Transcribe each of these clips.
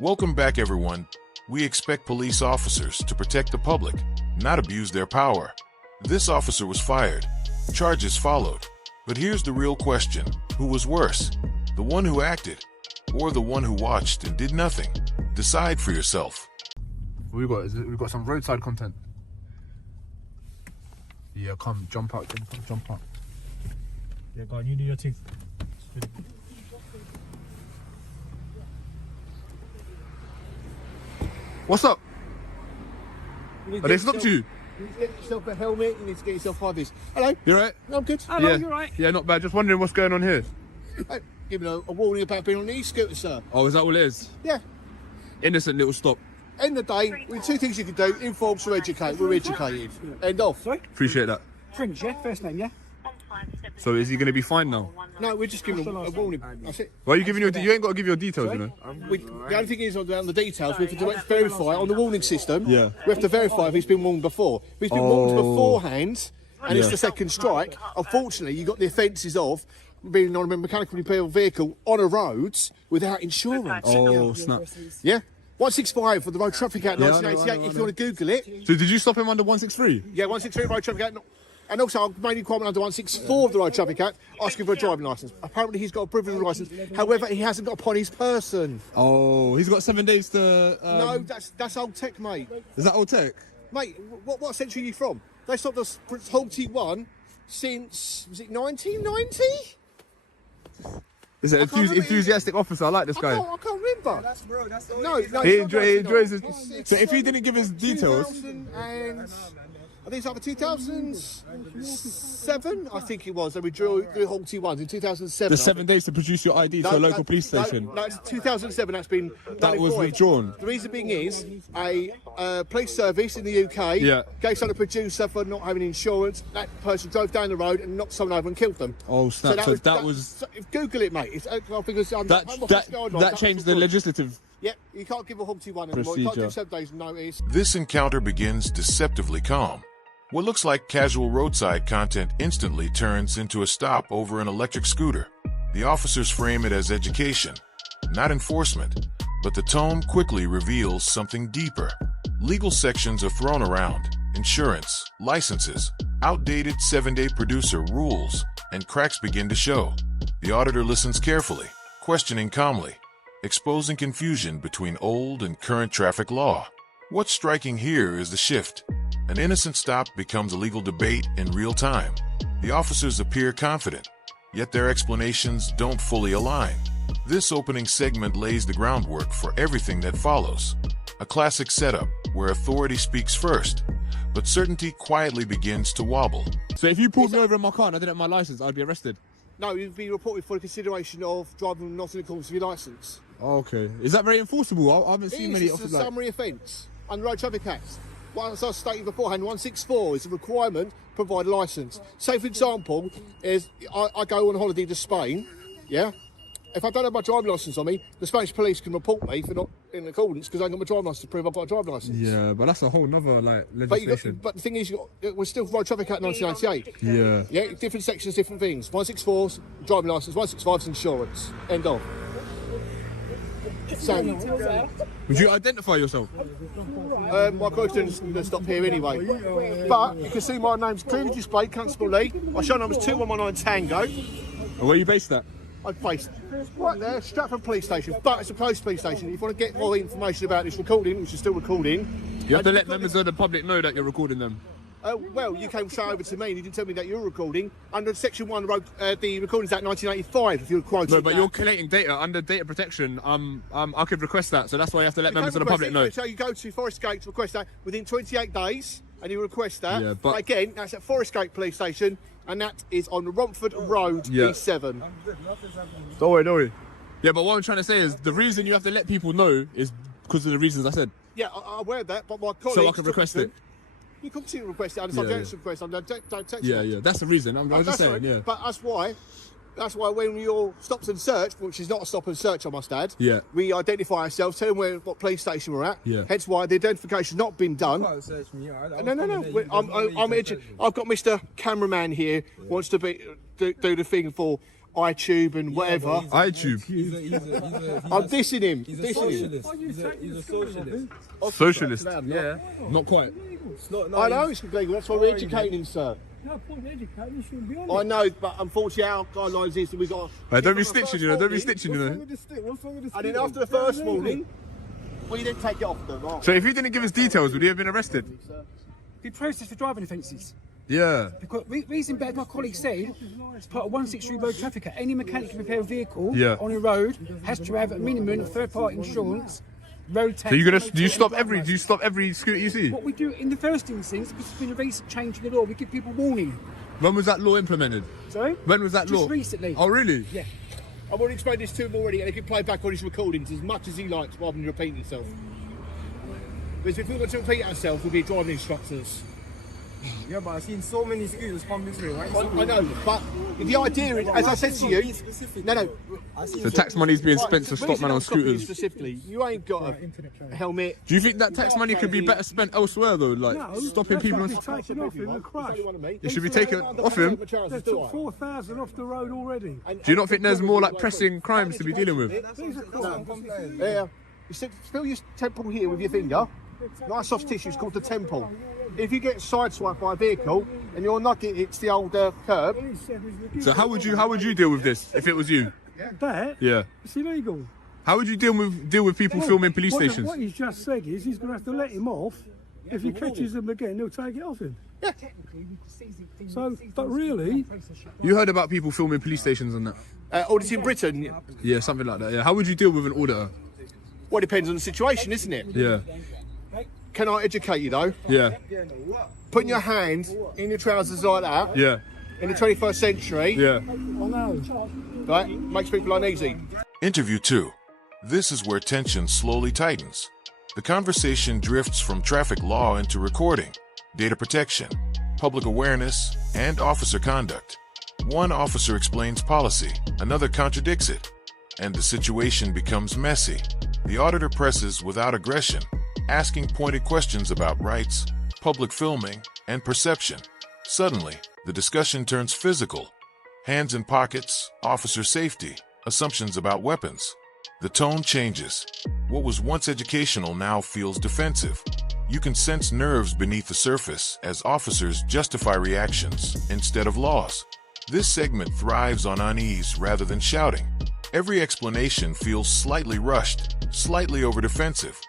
Welcome back, everyone. We expect police officers to protect the public, not abuse their power. This officer was fired. Charges followed. But here's the real question. Who was worse? The one who acted, or the one who watched and did nothing? Decide for yourself. We've got some roadside content. Yeah, come, jump out. Yeah, go on, you do your thing. What's up? Are they stopped you? You need to get yourself a helmet, you need to get yourself hivers. Hello? You right? No, I'm good. Hello, Yeah. you're right. Yeah, not bad. Just wondering what's going on here. Hey, give me a warning about being on the e-scooter, sir. Oh, is that all it is? Yeah. Innocent little stop. End of the day, with two things you can do, inform or educate. We're educated. End off. Sorry? Appreciate that. Fringe, yeah? First name, yeah? So is he going to be fine now? No, we're just giving a warning. That's it. Why are you giving your... You ain't got to give your details, you know? The only thing is on the details, we have to verify on the warning system. Yeah. We have to verify if he's been warned before. If he's been warned beforehand, and it's the second strike, unfortunately, you got the offences of being on a mechanical repair vehicle on a road without insurance. Oh, snap. Yeah. 165 for the Road Traffic Act 1988, if you want to Google it. So did you stop him under 163? Yeah, 163 Road Traffic Act. And also, I've made inquiry under 164 of the Road Traffic Act, asking for a driving licence. Apparently, he's got a provisional licence. However, he hasn't got upon his person. Oh, he's got 7 days to... No, that's old tech, mate. Is that old tech? Mate, what century are you from? They stopped us for 41 since, was it 1990? Is an enthusiastic officer. I like this guy. I can't remember. That's bro, that's all. No, He it's not enjoys 1990. his... So if he didn't give his details... 2000 and I think it's either 2007, I think it was. They withdrew the Halty ones in 2007. The 7 days to produce your ID to a local police station. No, it's 2007. That's been That was withdrawn. The reason being is a police service in the UK gave someone a producer for not having insurance. That person drove down the road and knocked someone over and killed them. Oh snap! So that was so Google it, mate. It's, because that changed the legislative. Yeah, you can't give a Halty one anymore. You can't Procedure. give 7 days notice. This encounter begins deceptively calm. What looks like casual roadside content instantly turns into a stop over an electric scooter. The officers frame it as education, not enforcement, but the tone quickly reveals something deeper. Legal sections are thrown around: insurance, licenses, outdated 7-day producer rules, and cracks begin to show. The auditor listens carefully, questioning calmly, exposing confusion between old and current traffic law. What's striking here is the shift. An innocent stop becomes a legal debate in real time. The officers appear confident, yet their explanations don't fully align. This opening segment lays the groundwork for everything that follows. A classic setup where authority speaks first, but certainty quietly begins to wobble. So if you pulled me over in my car and I didn't have my license, I'd be arrested. No, you'd be reported for the consideration of driving not in accordance with your licence. Oh, okay. Is that very enforceable? I haven't seen many It's officers a like... summary offence under Road Traffic Act. As I stated beforehand, 164 is a requirement to provide a licence. Say, for example, is I go on holiday to Spain, yeah? If I don't have my driving licence on me, the Spanish police can report me for not in accordance because I ain't got my driving licence to prove I've got a driving licence. Yeah, but that's a whole nother legislation. But the thing is, we're still Road Traffic Act 1988. Yeah. Yeah, different sections, different things. 164's driving licence, 165's insurance. End of. So, Would you identify yourself? my colleague's going to stop here anyway. But you can see my name's clearly displayed, Constable Lee. My show number's 2119 Tango. And where are you based at? I'm based right there, Stratford Police Station. But it's a close police station. If you want to get more information about this recording, which is still recording, You have to let members of the public know that you're recording them. well, you came straight over to me and you didn't tell me that you were recording. Under Section 1, the Recordings Act 1985, if you're quoting No, but that. you're collating data under data protection. I could request that, so that's why you have to let members of the public know. So you go to Forest Gate to request that within 28 days, and you request that. Yeah, but again, that's at Forest Gate Police Station, and that is on Romford Road, Yeah. E7. Don't worry. Yeah, but what I'm trying to say is the reason you have to let people know is because of the reasons I said. Yeah, I'm aware of that, but my colleagues... So I can request it. You can continue to request it under Yeah, subject yeah. request. Don't text Yeah, it. yeah, that's the reason. I was just That's saying, right. yeah. But that's why when you're stopped and searched, which is not a stop and search, I must add, Yeah. we identify ourselves, tell them what police station we're at. Yeah. Hence why the identification's not been done. No. I've got Mr. Cameraman here, wants to do the thing for iTube and whatever. iTube. I'm dissing him. Dissing him. He's a socialist. Socialist. Yeah. Not quite. It's not, I know it's legal. That's why we're educating him, sir. No point educating, you shouldn't be on I it. know, but unfortunately our guidelines is that we've got... Don't be snitching, you know. Don't be snitching, you know. And then after the first warning, we then take it off them. Right? So if he didn't give us details, would he have been arrested? Be processed for driving offences. Yeah. Because reason better, my colleague said, as part of 163 road traffic, any mechanic can repair a vehicle on a road has to have a minimum of third-party insurance, road tax. So do you stop every scooter you see? What we do in the first instance, because there's been a recent change in the law, we give people warning. When was that law implemented? Sorry? When was that law? Just recently. Oh really? Yeah. I've already explained this to him already, and he can play back on his recordings as much as he likes rather than repeating himself. Because if we were to repeat ourselves, we'd be driving instructors. Yeah, but I've seen so many scooters come this way, right? I know, but the idea is, as I said to you, no. The tax money is being spent to stop man on scooters. Specifically, you ain't got a helmet. Do you think that tax money could be better spent elsewhere though? Like stopping people on... Taken off in the crash. It should be taken off him. They took 4,000 off the road already. Do you not think there's more like pressing crimes to be dealing with? Yeah. You feel your temple here with your finger. Nice soft tissue is called the temple. If you get sideswiped by a vehicle and your nugget hits the old curb, So how would you deal with this if it was you? That? Yeah. It's illegal. How would you deal with people filming police stations? What he's just said is he's going to have to let him off. If he catches them again, he'll take it off him. Yeah. So, but really... You heard about people filming police stations and that? Audit in Britain, Yeah, something like that. Yeah. How would you deal with an auditor? well, it depends on the situation, isn't it? Yeah. Can I educate you though? Yeah. Putting your hand in your trousers like that Yeah. in the 21st century, Yeah. right, makes people uneasy. Interview 2. This is where tension slowly tightens. The conversation drifts from traffic law into recording, data protection, public awareness, and officer conduct. One officer explains policy, another contradicts it, and the situation becomes messy. The auditor presses without aggression, asking pointed questions about rights, public filming, and perception. Suddenly, the discussion turns physical. Hands in pockets, officer safety, assumptions about weapons. The tone changes. What was once educational now feels defensive. You can sense nerves beneath the surface as officers justify reactions instead of laws. This segment thrives on unease rather than shouting. Every explanation feels slightly rushed, slightly over-defensive.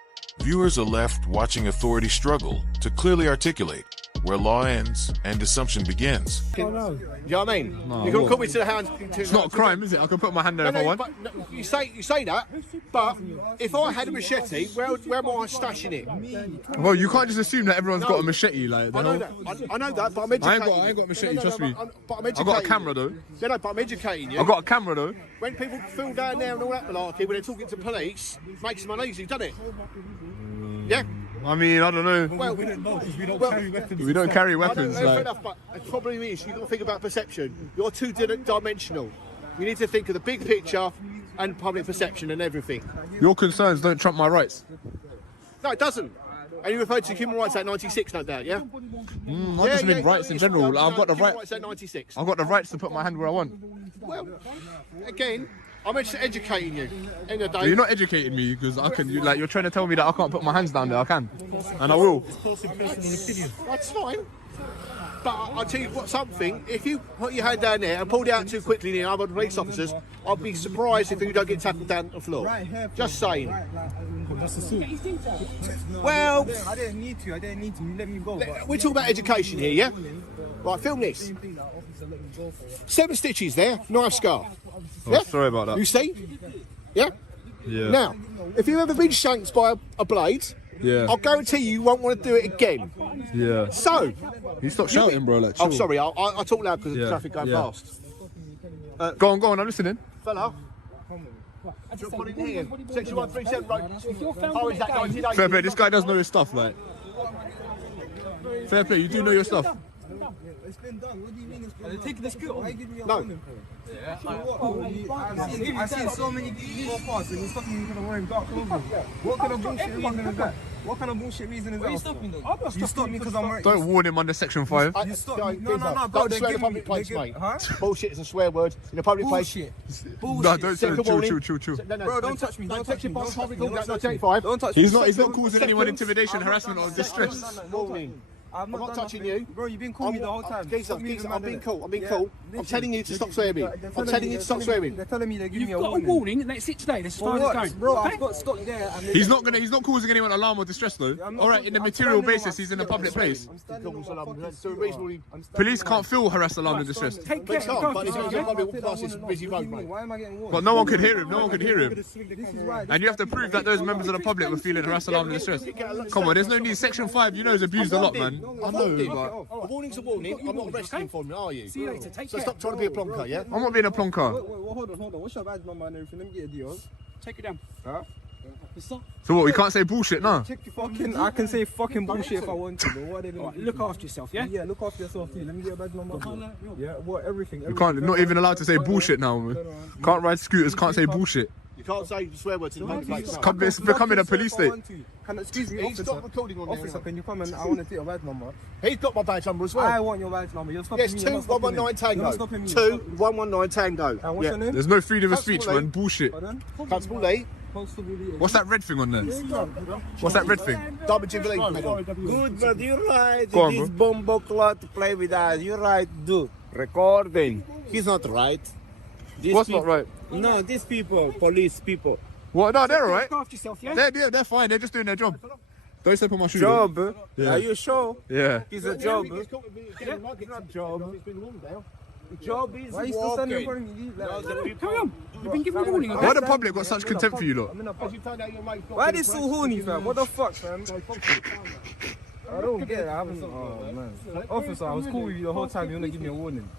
Viewers are left watching authority struggle to clearly articulate where law ends and assumption begins. You know what I mean? You can call me to the hand. It's not a crime, is it? I can put my hand there if I want. But, no, you say that, but if I had a machete, where am I stashing it? Well, you can't just assume that everyone's got a machete. Like, I know that. I know that, but I'm educating. I ain't got a machete. Trust me. But I'm I educating. got a camera though. No, but I'm educating you. I got a camera though. When people feel down there and all that malarkey, when they're talking to police, makes them uneasy, doesn't it? Yeah. I mean, I don't know. Well, we don't know because we don't carry weapons. We don't carry weapons. Fair Like. enough, but the problem is you've got to think about perception. You're two-dimensional. You need to think of the big picture and public perception and everything. Your concerns don't trump my rights. No, it doesn't. And you referred to Human Rights Act 96, no doubt, yeah? I just mean rights in general. I've got the Human right. Rights Act 96. I've got the rights to put my hand where I want. Well, again, I'm just educating you. End of the But day. you're not educating me because I can. You're trying to tell me that I can't put my hands down there. I can, and I will. That's fine. But I'll tell you what, something, if you put your hand down there and pulled it out too quickly near other police officers, I'd be surprised if you don't get tackled down the floor. Just saying. Well, I didn't need to. You let me go. we're talking about education here, yeah? Right, film this. 7 stitches there, knife scar. Yeah? Sorry about that. You see? Yeah? Yeah. Now, if you've ever been shanked by a blade, Yeah. I'll guarantee you won't want to do it again. Yeah. So, You stop shouting, bro. Like, oh, chill. sorry, I talk loud because of Yeah, traffic going yeah. past. Go on. I'm listening. Fella, you're putting here. Section 137 road. Oh, is that 1980? Fair play. This guy does know his stuff. Like. Fair play. You do know your stuff. It's been done. What do you mean it's been done? Taking the skill. Why give me a No. warning for it? I've seen so many people pass and you're stopping me because I'm wearing dark clothing. What kind of bullshit is that? What kind of bullshit reason is that? you stopping though? I'm not You stopped me because I'm right. Don't warn him under section 5. You stopped me. No, bro. Don't They swear in give a public me. place, They mate. give. Huh? Bullshit is a swear word in a public place. Bullshit. No, don't say Second chill, warning. chill. Bro, don't touch me. Don't touch me. Don't touch me. Don't touch me. 35. Don't touch me. He's not causing anyone intimidation, harassment, or distress. Warning. I'm not touching you. Bro, you've been calling me the whole time. Geezer, I'm being cool. I'm being cool. I'm telling you to stop swearing. They're I'm telling you to stop swearing. They're telling me they're giving You've me a got a warning. warning, and that's it today. That's as far as it's going. Bro, Okay? I've got stopped there. And He's not causing anyone alarm or distress though. Alright, in the material basis, he's in a public place. Police can't feel harassed, alarmed, and distressed. Take care. But Look after it's yourself, your yeah? public walk past this busy road, mate. Why am I getting warned? But no one could hear him. No one could hear him. This is why. And you have to prove that those members of the public were feeling harassed, alarmed, and distressed. Come on, there's no need. Section 5, you know, is abused a lot, man. I know, but a warning's a warning. I'm not arresting for me, are you? See you later. Take So care. stop trying to be a plonker, yeah? I'm not being a plonker. Hold on. What's your badge number and everything? Let me get a deal. Take it down. Huh? So what? We can't say bullshit, nah. I can say fucking bullshit if I want to, but what are they All gonna right, look after yourself, yeah? Yeah, look after yourself too. Let me get a badge number. Yeah, what? Everything. You can't. Not even allowed to say bullshit now, man. Can't ride scooters. Can't say bullshit. You can't say swear words in the public place. It's becoming a police state. Excuse me, He's officer. stopped recording on there. Officer, can you come and I want to take your badge number? He's got my badge number as I well. want your badge number. You're stopping Yes, me. You're not stopping me. 2119 You're not Tango. stopping me. 2119 Tango. And what's your name? There's no freedom of speech, man. Bullshit. Pardon? Constable Lee. Constable Lee. What's that red thing on there? What's that red thing? Diamond Jubilee. Good, but you're right. Go on, This bro. bombo clock to play with us. You're right, dude. Recording. He's not right. These What's people, not right? No, these people, police people. What? No, they're alright. Look after yourself, yeah? They're fine. They're just doing their job. Don't step on my shoe. Job? Yeah. Are you sure? Yeah. He's a job. It's not job. It's been warned now. Job is Why are you still standing in walking. front of me? Like, Carry on. You've been given a warning, Why okay? the public got such contempt for you lot? As you found out your mate got Why are they so horny, fam? What the fuck, fam? I don't get it. I haven't. Oh, man. Officer, I was cool with you the whole time. You want to give me a warning.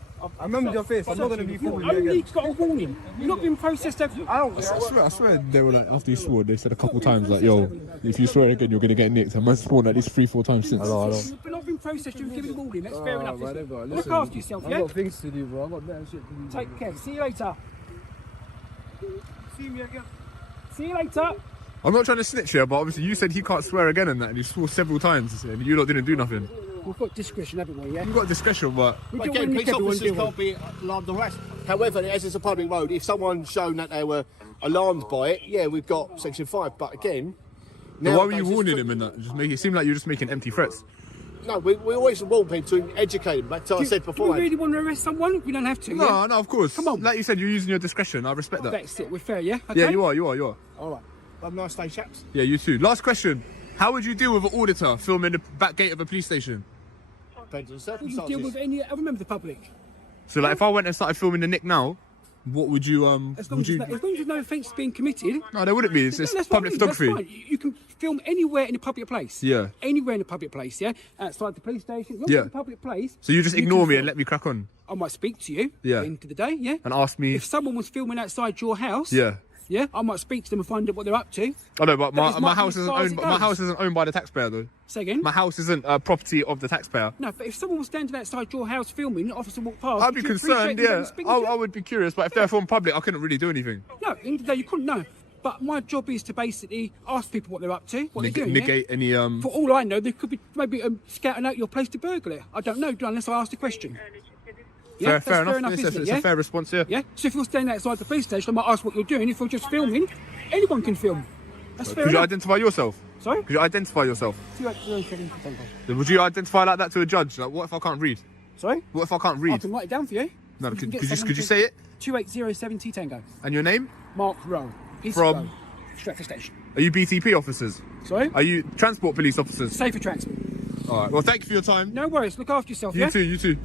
I remember your face. I'm not going to be cool with you Only again. got a warning. You're not being processed. I don't. I swear they were like, after you swore, they said a couple times like, yo, if you swear again, you're gonna get nicked. And man's sworn at least 3-4 times since. You've not been processed. You've given a warning. That's fair enough. Look after yourself, I've yeah? got things to do, bro. I've got better shit to do. Take care. See you later. See me again. See you later. I'm not trying to snitch here, but obviously you said he can't swear again and that, and you swore several times, and you lot didn't do nothing. We've got discretion, haven't we, yeah? You've got discretion, but We do Again, what police everyone officers do. can't be alarmed or harassed. However, as it's a public road, if someone's shown that they were alarmed by it, yeah, we've got section 5. But again, why were you nowadays, warning it's- him and that? Just make it seem like you're just making empty threats. No, we always warn people to educate them. That's what I said Do before. we really want to arrest someone? We don't have to, yeah? No, of course. Come on. Like you said, you're using your discretion. I respect that. That's it. We're fair, yeah? Okay? Yeah, you are. All right. Have a nice day, chaps. Yeah, you too. Last question. How would you deal with an auditor filming the back gate of a police station? Depends on the You circumstances. deal with any other member of the public. So like if I went and started filming the nick now, what would you As long as there's no offence being committed. No, there wouldn't be. It's just That's what I public mean, photography. That's fine. You can film anywhere in a public place. Yeah. Anywhere in a public place, yeah? Outside the police station. As long as Yeah. it's a public place. So you just can ignore me film. and let me crack on I might speak to you Yeah. at the end of the day, yeah? and ask me. If someone was filming outside your house, Yeah. yeah, I might speak to them and find out what they're up to. I know, but That is my not house as isn't far as owned. it My goes. house isn't owned by the taxpayer though. Say again? My house isn't property of the taxpayer. No, but if someone was standing outside your house filming, the officer walked past, I'd be would you appreciate concerned. them Yeah, speaking to you? I would be curious. But if they're from public, I couldn't really do anything. No, at the end of the day, you couldn't know. But my job is to basically ask people what they're up to, what they're doing. yeah? Negate any For all I know, they could be maybe scouting out your place to burgle it. I don't know, unless I ask the question. Yeah, fair that's enough. isn't It's it? a fair response. Yeah. Yeah. So if you're standing outside the police station, I might ask what you're doing. If you're just filming, anyone can film. That's fair Could you enough. identify yourself? Sorry? Could you identify yourself? 28007 Tango. Would you identify like that to a judge? Like, what if I can't read? Sorry? What if I can't I read? can write it down for you. No, You can get could someone you to- say it? 28007 Tango. And your name? Mark Rowe. From? Road, Stratford Station. Are you BTP officers? Sorry? Are you transport police officers? Safer transport. All right. Well, thank you for your time. No worries. Look after yourself, You yeah? too. You too.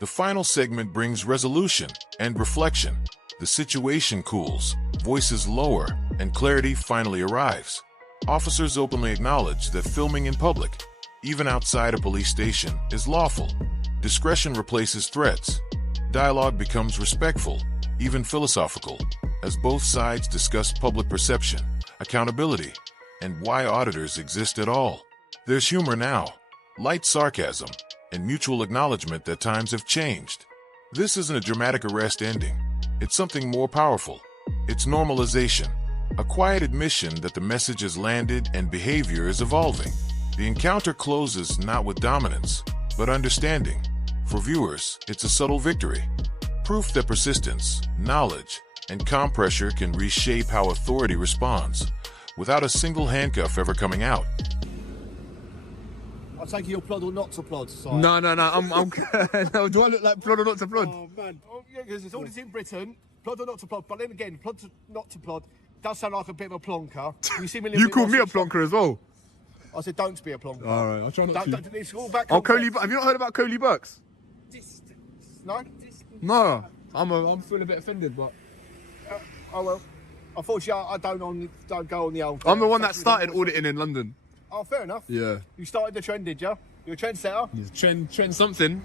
The final segment brings resolution and reflection. The situation cools, voices lower, and clarity finally arrives. Officers openly acknowledge that filming in public, even outside a police station, is lawful. Discretion replaces threats. Dialogue becomes respectful, even philosophical, as both sides discuss public perception, accountability, and why auditors exist at all. There's humor now, light sarcasm, and mutual acknowledgement that times have changed. This isn't a dramatic arrest ending. It's something more powerful. It's normalization. A quiet admission that the message has landed and behavior is evolving. The encounter closes not with dominance, but understanding. For viewers, it's a subtle victory. Proof that persistence, knowledge, and calm pressure can reshape how authority responds, without a single handcuff ever coming out. I'll take your plod or not to plod. No, I'm no, do I look like plod or not to plod? Oh man, yeah, because it's all this in Britain, plod or not to plod. But then again, plod to not to plod does sound like a bit of a plonker. You see me. You called me a plonker as well. I said don't be a plonker. All right, I'll try not to. It's all back. Oh, Coley, have you not heard about Coley Burks? No. No, I'm feeling a bit offended, but. Oh well. Unfortunately, I don't go on the old. I'm the one that started auditing in London. Oh, fair enough. Yeah. You started the trend, did you? You're a trendsetter. Trend something.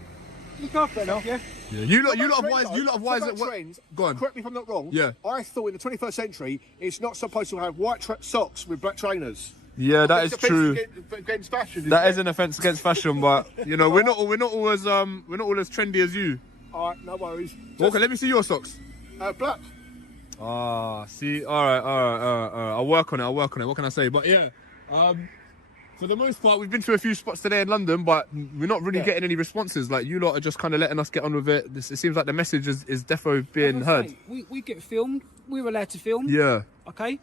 Look after enough, yeah. Yeah. You lot have wise. Trends. Go on. Correct me if I'm not wrong. Yeah. I thought in the 21st century, it's not supposed to have white socks with black trainers. Yeah, that is true. Against fashion. That is an offence against fashion, but you know we're not all as trendy as you. All right, no worries. Okay, let me see your socks. Black. Ah, see, all right. I'll work on it. What can I say? But yeah, for the most part, we've been to a few spots today in London, but we're not really getting any responses. Like you lot are just kind of letting us get on with it. It seems like the message is defo being heard. We get filmed. We're allowed to film. Yeah. Okay.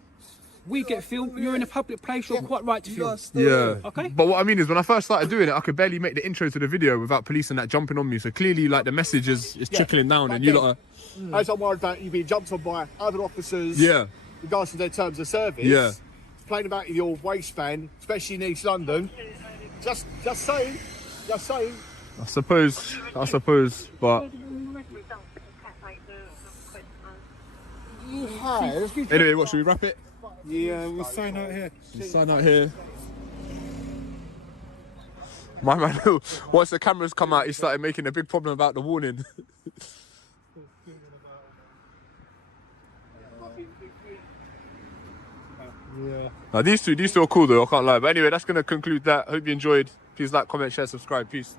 We get filmed. You're in a public place. You're quite right to film. Yeah. Okay. But what I mean is, when I first started doing it, I could barely make the intro to the video without police and that jumping on me. So clearly, like the message is trickling down, and you lot are. As I'm worried about you being jumped on by other officers. Yeah. Regards to their terms of service. Yeah. Playing about your waistband, especially in East London. Just saying. I suppose, but You have. anyway, what should we wrap it? Yeah, we'll sign out here. Sign out here. My man, once the cameras come out, he started making a big problem about the warning. Yeah. Now, these two are cool though, I can't lie. But anyway, that's going to conclude that. Hope you enjoyed. Please like, comment, share, subscribe. Peace.